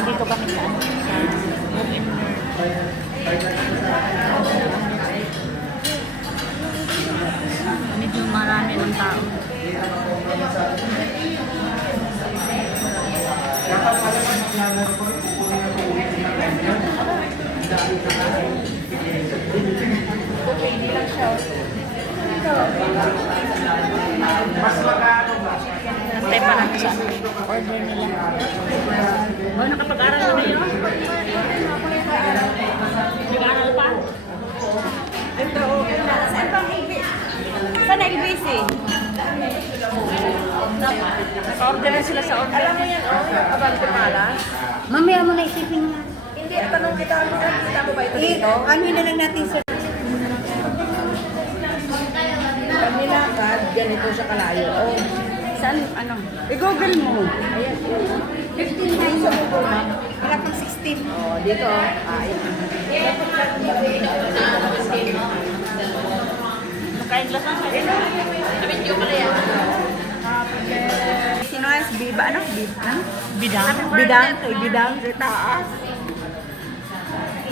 Dito kami sa medyo marami ng tao. Mas magkano ba? Tayo pa lang sa order nila. Oh, nakapag-aral na kayo? Nag-aral pa? Ito, okay na. Saan pang LBC? Saan LBC? Naka-order na sila sa order. Alam mo yan, abang Malas? Mamaya mo na isipin nga. Hindi, tanong kita, kita mo ba ito dito? Ano na lang natin sir? Pag nilakad, ganito siya kalayo. Oh. Saan? Ano? I-google mo. Ayan. 15 na Sa Google Map. Wala pang 16. Oh, dito. Ayan. Nakain-glass lang kayo. Video pala yan. Sino as Biba? Ano? Biba? Ano? Bidang? Bidang. Kay Bidang. Sa taas.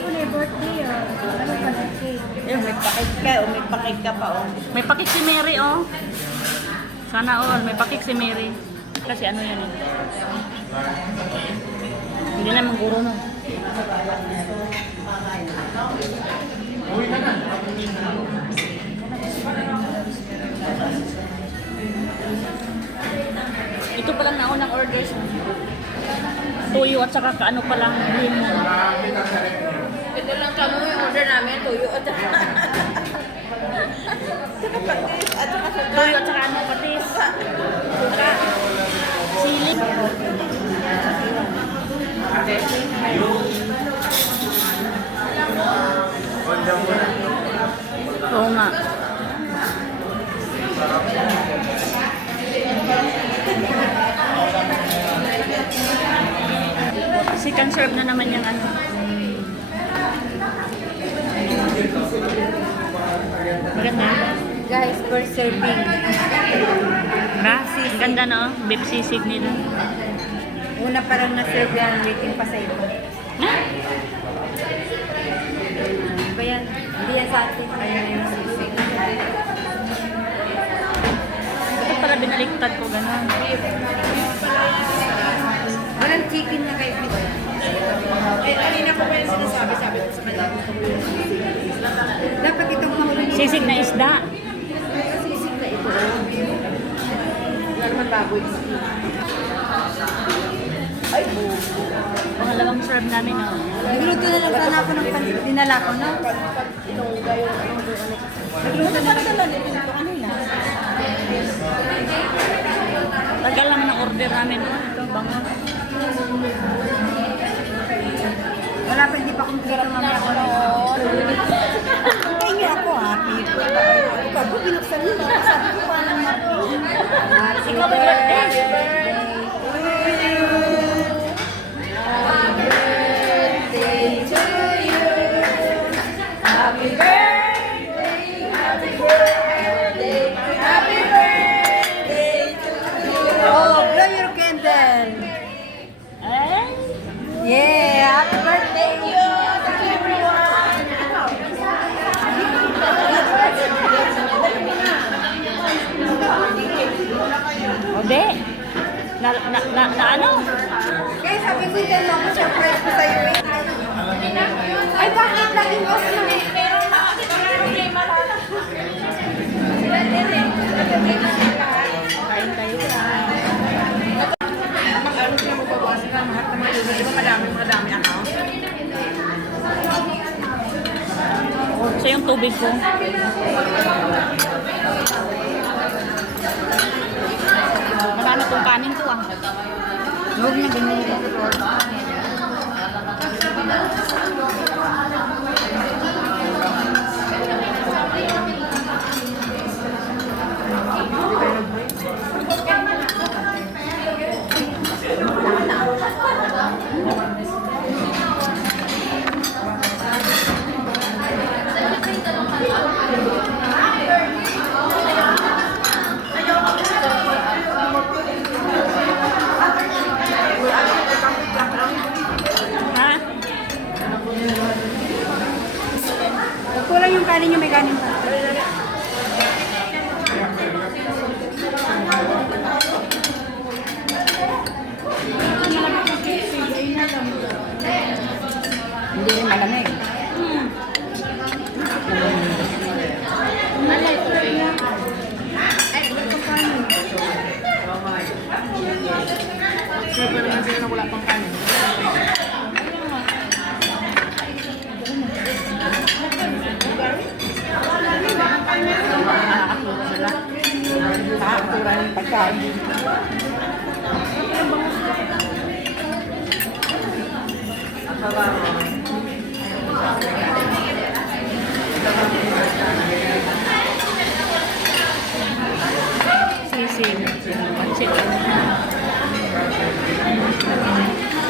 Ano yung birthday yun? Ano pa na cake? Eh, may pakik ka. O may pakik ka pa. Oh. May pakik si Mary, oh. Sana all, may pakik si Mary. Kasi ano yan eh. Hindi naman guro no. Ito pa lang naunang orders. Tuyo at saka kaano pa lang. Ito lang kamo yung order namin. Tuyo at saka. Saka patis. At saka suka. Tuyo at saka ano patis. Suka. Sili. Oo nga. Second serve na naman yung ano. Maganda. Guys, first serving. Na? Ganda no? Beef sisig nila. Una parang na-serve yan, waiting pa sa iba. Na? Ano ba yan? Hindi yan sa atin. Ayan na yung sisig. Ito pala binaliktad ko gano'n. Walang chicken na kayo. Eh, kanina ko ba yung sinasabi? Sabi ko sa kanila. Dapat itong mahulog. Sisig na isda. Sisig na ito. Wala naman baboy. Ay, bubo. Pangalawang serve namin oh. Nagluto na lang sana ako ng dinala ko, no? Tinongga yung ano doon. Nagluto na lang. Tagal naman ang order namin. Oh. Ito, bango. Wala pa, hindi pa kumpleto mamaya ako. Hintay niyo ako, happy. Ikaw, binuksan niyo. Sabi ko pa naman. Happy Ikaw may birthday. birthday to you. Happy birthday to you. Happy birthday, happy birthday, happy birthday to you. Oh, blow your candle. Eh? Yeah, happy birthday to you. Thank you, everyone. O de. Na ano? Kaya sabi ko din ako, surprise ko sa'yo eh. Ay, bakit laging off na? Pero bakit wala problema lang? Kain tayo. Mag-ano siya mabawasan ng lahat ng mga user. Di ba madami account? Sa yung tubig ko. Marami tong kanin ko ah. Huwag na ganyan. Dali nyo may ganin pa. Hindi rin malamig. Sir, pero naman sila na wala pang kanin. Nakakatura sila. Nakakatura ng pagkain. Sisig. Pansit.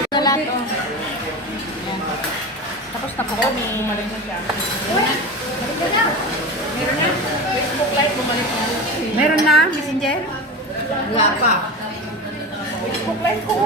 Na lahat, oh. Tapos na po kami. Meron na, messenger? Wala pa. Facebook live ko.